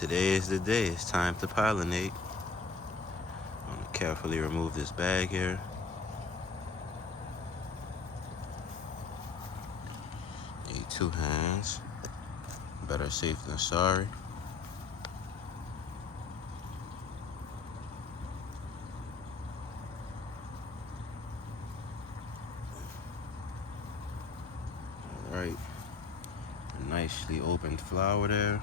Today is the day. It's time to pollinate. I'm gonna carefully remove this bag here. Need 2 hands. Better safe than sorry. All right. A nicely opened flower there.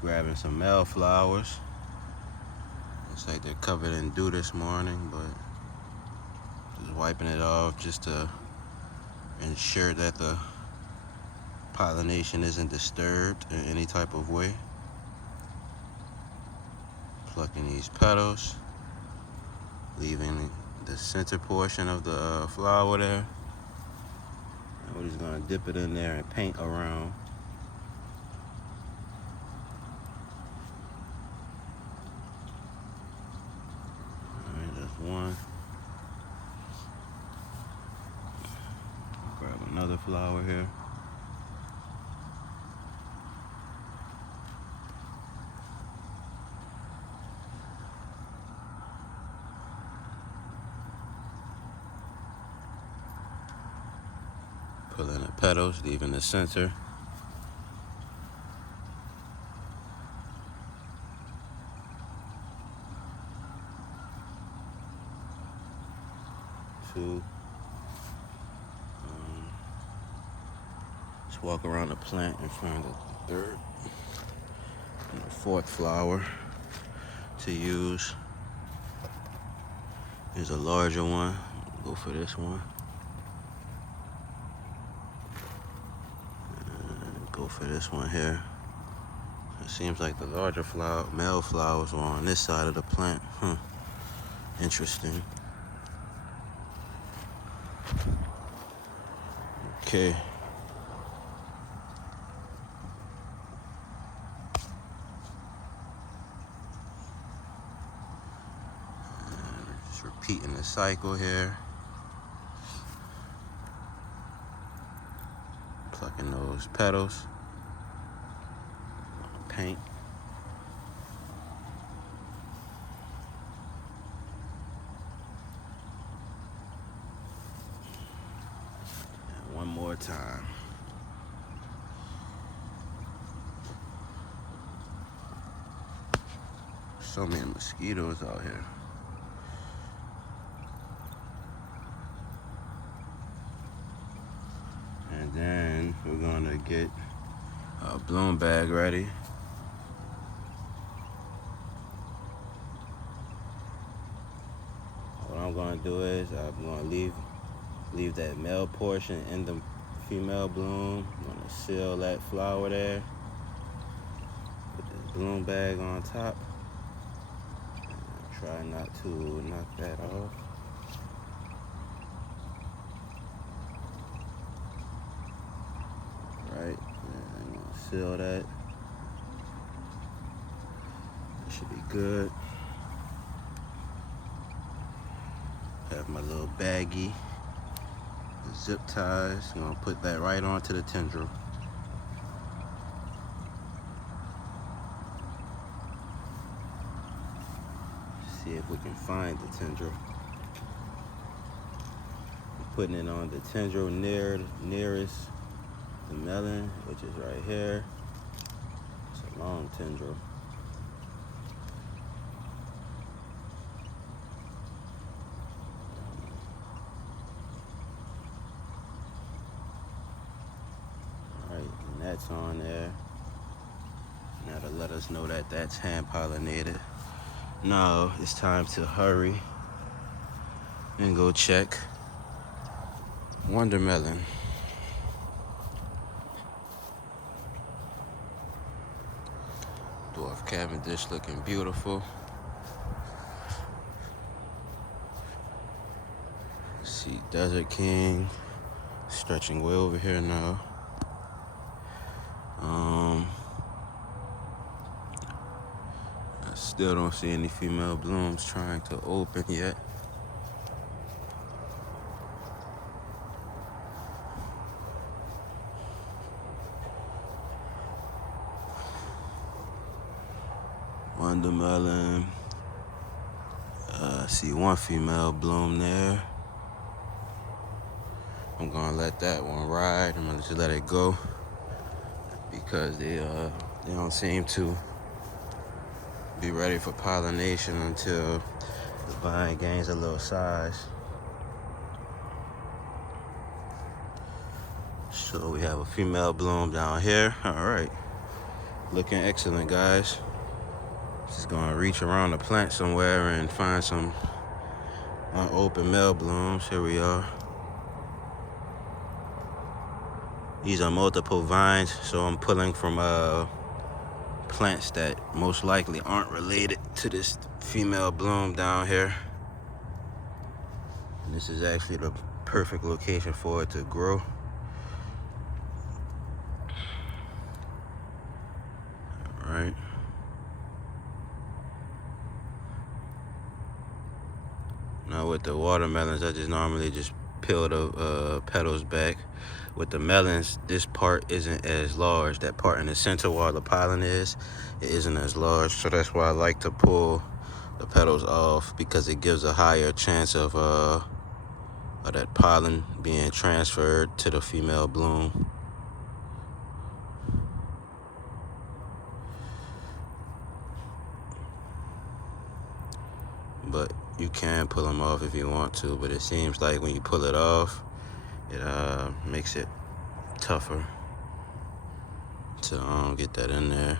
Grabbing some male flowers. Looks like they're covered in dew this morning, but just wiping it off just to ensure that the pollination isn't disturbed in any type of way. Plucking these petals, leaving the center portion of the flower there. And we're just gonna dip it in there and paint around. One. Grab another flower here. Pulling the petals, leaving the center. Two. Just walk around the plant and find the 3rd and the 4th flower to use. Here's a larger one. Go for this one. And go for this one here. It seems like the larger male flowers are on this side of the plant. Interesting. Okay. Just repeating the cycle here. Plucking those petals. Paint. One more time. So many mosquitoes out here. And then we're gonna get a bloom bag ready. What I'm gonna do is I'm gonna leave that male portion in the female bloom. I'm gonna seal that flower there. Put this bloom bag on top. And try not to knock that off. Right, and I'm gonna seal that. That should be good. Have my little baggie. Zip ties. I'm gonna put that right onto the tendril. See if we can find the tendril. I'm putting it on the tendril nearest the melon, which is right here. It's a long tendril. That's on there. Now to let us know that that's hand pollinated. Now it's time to hurry and go check Wondermelon. Dwarf Cavendish looking beautiful. See Desert King stretching way over here now. I still don't see any female blooms trying to open yet. Wondermelon. See one female bloom there. I'm gonna let that one ride. I'm gonna just let it go because they don't seem to be ready for pollination until the vine gains a little size. So we have a female bloom down here. All right, looking excellent, guys. Just gonna reach around the plant somewhere and find some unopened male blooms. Here we are. These are multiple vines, so I'm pulling from plants that most likely aren't related to this female bloom down here. And this is actually the perfect location for it to grow. All right. Now with the watermelons, I just normally just peel the petals back. With the melons, this part isn't as large. That part in the center where the pollen is, it isn't as large. So that's why I like to pull the petals off, because it gives a higher chance of that pollen being transferred to the female bloom. But you can pull them off if you want to, but it seems like when you pull it off, it makes it tougher to get that in there.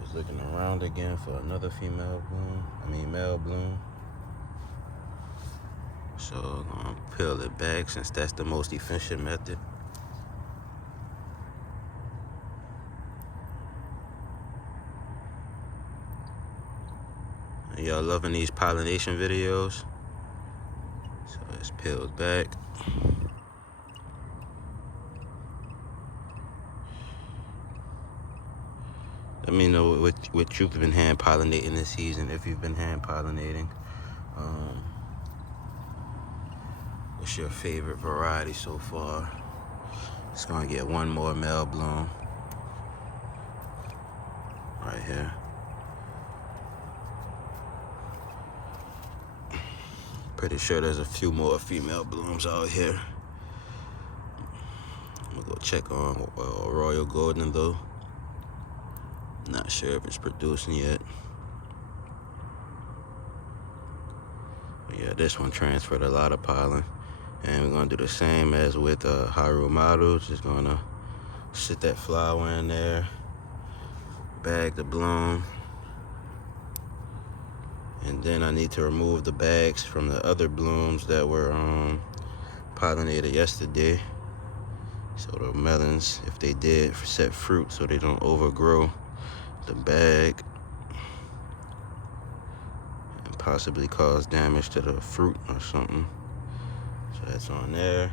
Just looking around again for another male bloom. So I'm gonna peel it back since that's the most efficient method. Y'all loving these pollination videos? So it's peeled back. Let me know what you've been hand pollinating this season, if you've been hand pollinating. What's your favorite variety so far? It's gonna get one more male bloom right here. Pretty sure there's a few more female blooms out here. I'm gonna go check on Royal Golden though. Not sure if it's producing yet. But yeah, this one transferred a lot of pollen. And we're gonna do the same as with Haru Madhu. Just gonna sit that flower in there, bag the bloom. And then I need to remove the bags from the other blooms that were pollinated yesterday. So the melons, if they did set fruit, so they don't overgrow the bag and possibly cause damage to the fruit or something. So that's on there.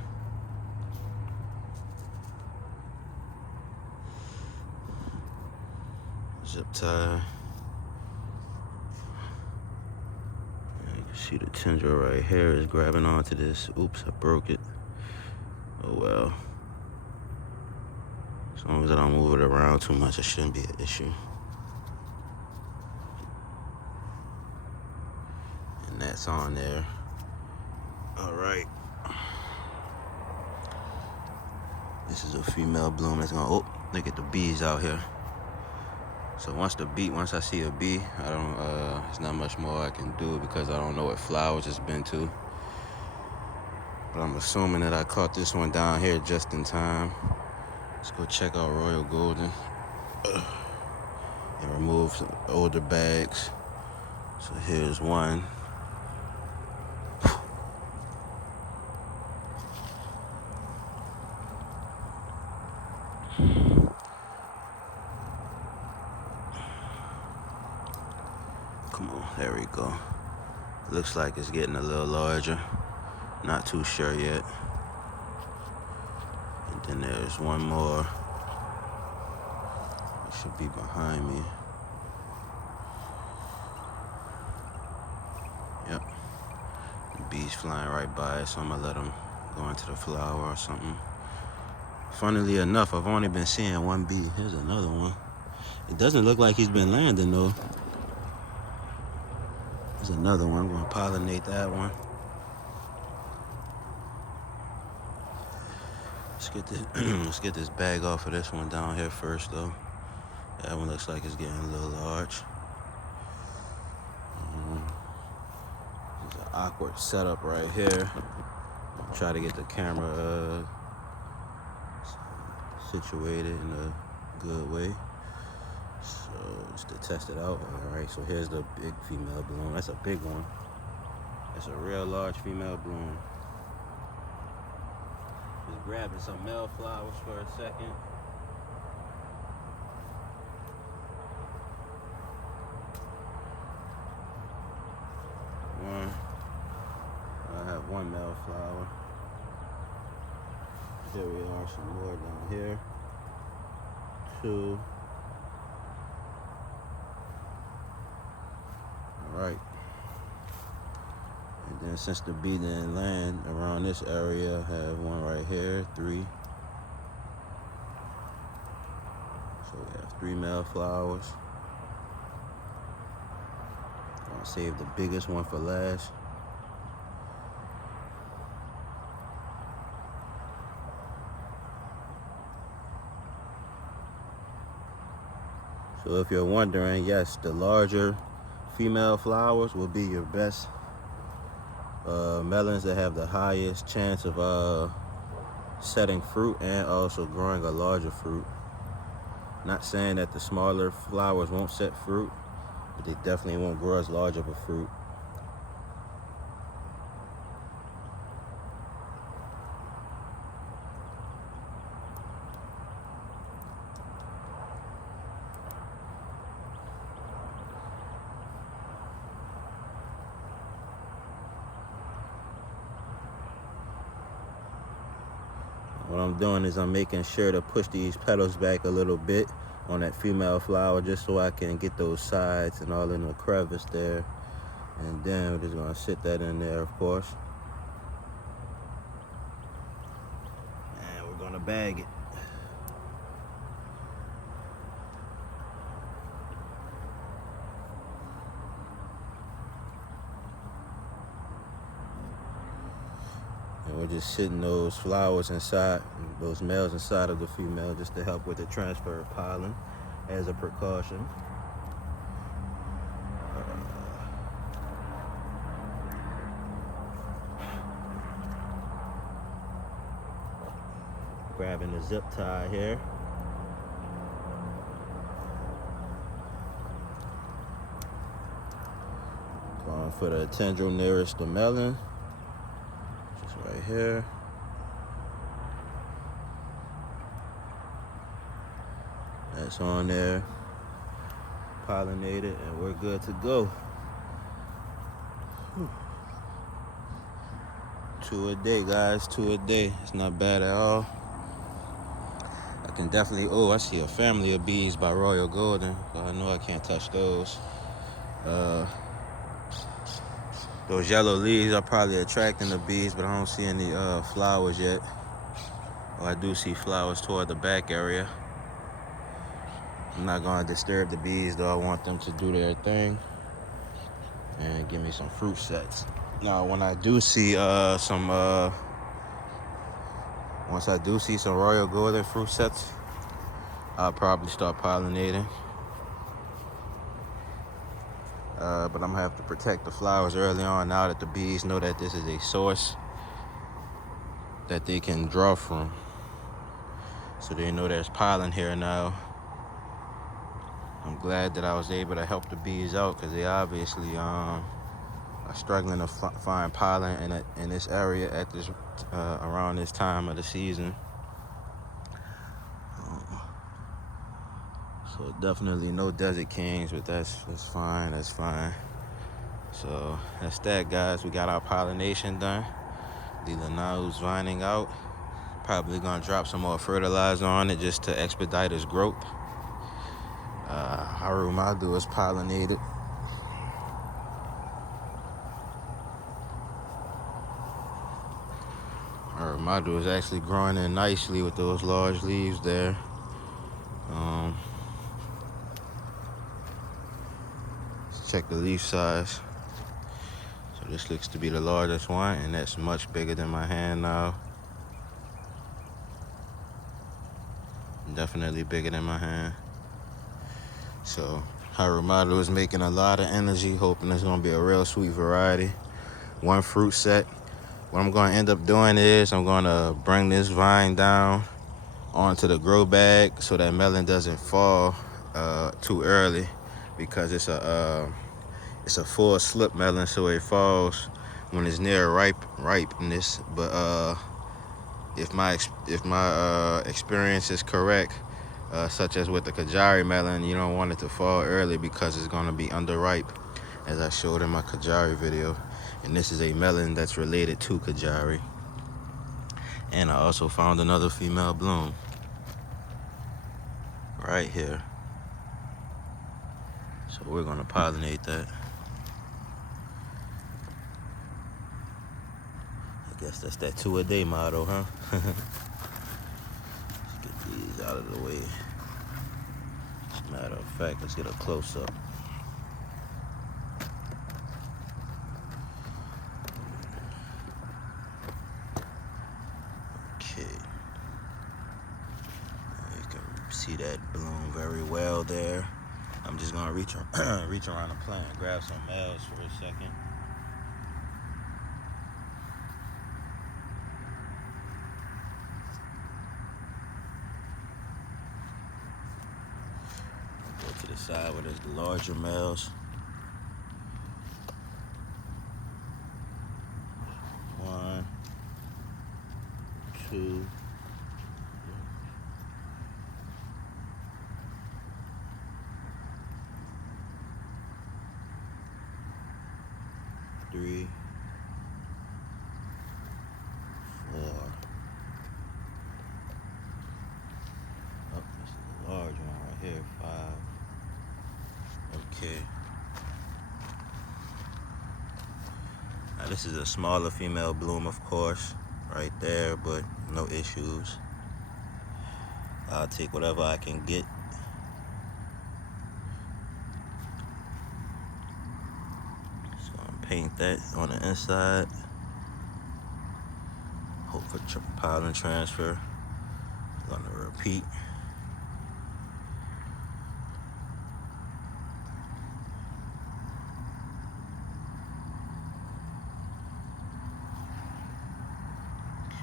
Zip tie. See the tendril right here is grabbing onto this. Oops, I broke it. Oh well. As long as I don't move it around too much, it shouldn't be an issue. And that's on there. All right. This is a female bloom that's gonna, oh, look at the bees out here. So once I see a bee, there's not much more I can do because I don't know what flowers it's been to. But I'm assuming that I caught this one down here just in time. Let's go check out Royal Golden and remove some older bags. So here's one. Come on, there we go. Looks like it's getting a little larger. Not too sure yet. And then there's one more. It should be behind me. Yep. The bees flying right by it, so I'm gonna let them go into the flower or something. Funnily enough, I've only been seeing one bee. Here's another one. It doesn't look like he's been landing though. There's another one. I'm gonna pollinate that one. Let's get this bag off of this one down here first though. That one looks like it's getting a little large. There's an awkward setup right here. Try to get the camera situated in a good way. So just to test it out. Alright, so here's the big female bloom. That's a big one. That's a real large female bloom. Just grabbing some male flowers for a second. I have one male flower. There we are, some more down here. 2. Alright. And then since the bee didn't land around this area, I have one right here, 3. So we have 3 male flowers. I'll save the biggest one for last. So if you're wondering, yes, the larger female flowers will be your best melons that have the highest chance of setting fruit and also growing a larger fruit. Not saying that the smaller flowers won't set fruit, but they definitely won't grow as large of a fruit. What I'm doing is I'm making sure to push these petals back a little bit on that female flower just so I can get those sides and all in the crevice there. And then we're just gonna sit that in there, of course. And we're gonna bag it. And we're just sitting those flowers inside, those males inside of the female just to help with the transfer of pollen as a precaution. Grabbing the zip tie here. Going for the tendril nearest the melon. Just right here. That's on there. Pollinated, and we're good to go. Whew. 2 a day, guys. 2 a day. It's not bad at all. I can definitely, oh, I see a family of bees by Royal Golden. I know I can't touch those. Those yellow leaves are probably attracting the bees, but I don't see any flowers yet. Oh, I do see flowers toward the back area. I'm not gonna disturb the bees though. I want them to do their thing and give me some fruit sets. Now, when I do see once I do see some Royal Golden fruit sets, I'll probably start pollinating. But I'm gonna have to protect the flowers early on now that the bees know that this is a source that they can draw from. So they know there's pollen here now. I'm glad that I was able to help the bees out because they obviously are struggling to find pollen in this area at this around this time of the season. So definitely no desert kings, but that's fine. That's fine. So that's that, guys. We got our pollination done. The lanau's vining out. Probably gonna drop some more fertilizer on it just to expedite its growth. Haru Madhu is pollinated. All Madhu is actually growing in nicely with those large leaves there. Let's check the leaf size. So this looks to be the largest one, and that's much bigger than my hand now. Definitely bigger than my hand. So Haru Madhu is making a lot of energy, hoping it's gonna be a real sweet variety. One fruit set. What I'm gonna end up doing is I'm gonna bring this vine down onto the grow bag so that melon doesn't fall too early, because it's a full slip melon, so it falls when it's near ripeness. But if my experience is correct, such as with the Kajari melon, you don't want it to fall early because it's gonna be underripe, as I showed in my Kajari video. And this is a melon that's related to Kajari. And I also found another female bloom right here. So we're gonna pollinate that. I guess that's that 2 a day motto, huh? Let's get these out of the way. As a matter of fact, let's get a close up. Okay. You can see that bloom very well there. I'm just gonna reach around the plant and grab some males for a second. Go to the side where there's the larger males. 1, 2. 3, 4. Oh, this is a large one right here. 5. Okay. Now this is a smaller female bloom, of course, right there, but no issues. I'll take whatever I can get. Paint that on the inside. Hope for pollen transfer. I'm gonna repeat.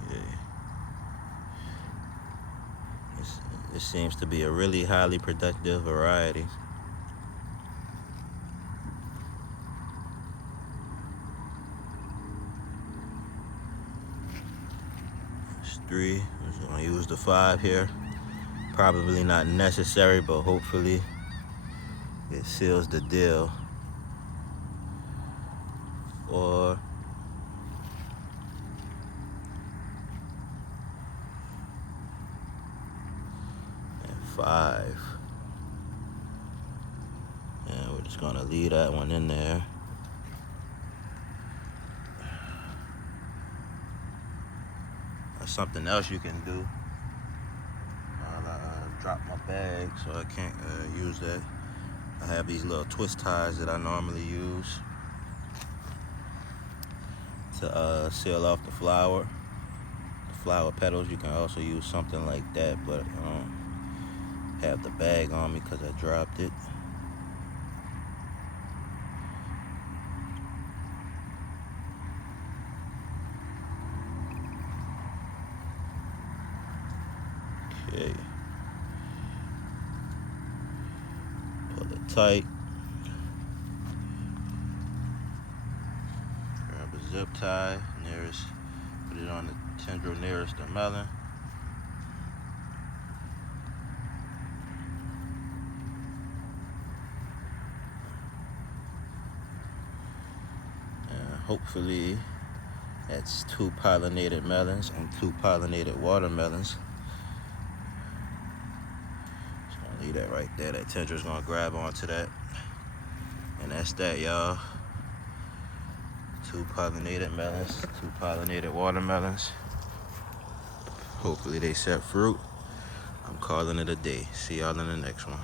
Okay. This seems to be a really highly productive variety. 3. I'm just gonna use the 5 here. Probably not necessary, but hopefully it seals the deal. 4. And 5. And we're just gonna leave that one in there. Something else you can do. I'll drop my bag so I can't use that. I have these little twist ties that I normally use to seal off the flower. The flower petals, you can also use something like that, but I don't have the bag on me because I dropped it. Okay. Pull it tight. Grab a zip tie nearest, put it on the tendril nearest the melon. And hopefully that's 2 pollinated melons and 2 pollinated watermelons. Leave that right there. That tendril's gonna grab onto that. And that's that, y'all. 2 pollinated melons, 2 pollinated watermelons. Hopefully they set fruit. I'm calling it a day. See y'all in the next one.